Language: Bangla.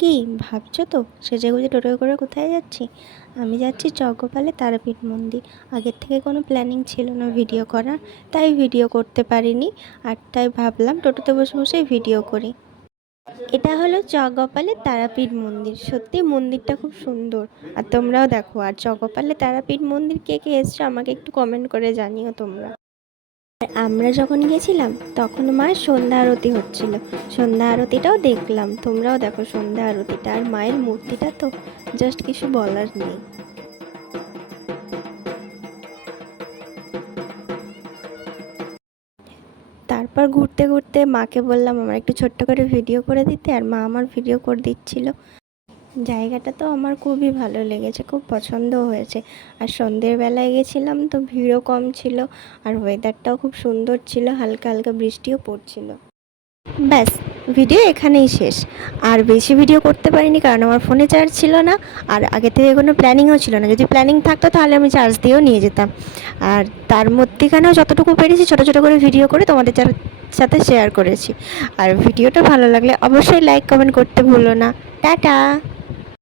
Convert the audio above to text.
কি ভাবছ তো? সেজে গুজে টোটো করে কোথায় যাচ্ছি? আমি যাচ্ছি চকোপালে তারাপীঠ মন্দির। আগের থেকে কোনো প্ল্যানিং ছিল না ভিডিও করার, তাই ভিডিও করতে পারিনি। আর তাই ভাবলাম টোটোতে বসে বসেই ভিডিও করি। এটা হলো চকগোপালে তারাপীঠ মন্দির। সত্যি মন্দিরটা খুব সুন্দর। আর তোমরাও দেখো, আর চকোপালে তারাপীঠ মন্দির কে কে এসছো আমাকে একটু কমেন্ট করে জানিও তোমরা। আমরা যখন গেছিলাম তখন মায়ের সন্ধ্যা আরতি হচ্ছিল। সন্ধ্যা আরতিটাও দেখলাম। তোমরাও দেখো সন্ধ্যা আরতিটা আর মায়ের মূর্তিটা তো জাস্ট কিছু বলার নেই। তারপর ঘুরতে ঘুরতে মাকে বললাম, আমার একটু ছোট্ট করে ভিডিও করে দিতে। আর মা আমার ভিডিও করে দিচ্ছিল। জায়গাটা তো আমার খুবই ভালো লেগেছে, খুব পছন্দও হয়েছে। আর সন্ধ্যের বেলায় গেছিলাম তো ভিড়ও কম ছিল আর ওয়েদারটাও খুব সুন্দর ছিল, হালকা হালকা বৃষ্টিও পড়ছিল। ব্যাস ভিডিও এখানেই শেষ। আর বেশি ভিডিও করতে পারিনি কারণ আমার ফোনে চার্জ ছিল না আর আগে থেকে কোনো প্ল্যানিংও ছিল না। যদি প্ল্যানিং থাকতো তাহলে আমি চার্জ দিয়েও নিয়ে যেতাম। আর তার মধ্যেখানেও যতটুকু পেরেছি ছোটো ছোটো করে ভিডিও করে তোমাদের সাথে শেয়ার করেছি। আর ভিডিওটা ভালো লাগলে অবশ্যই লাইক কমেন্ট করতে ভুলো না। টাটা!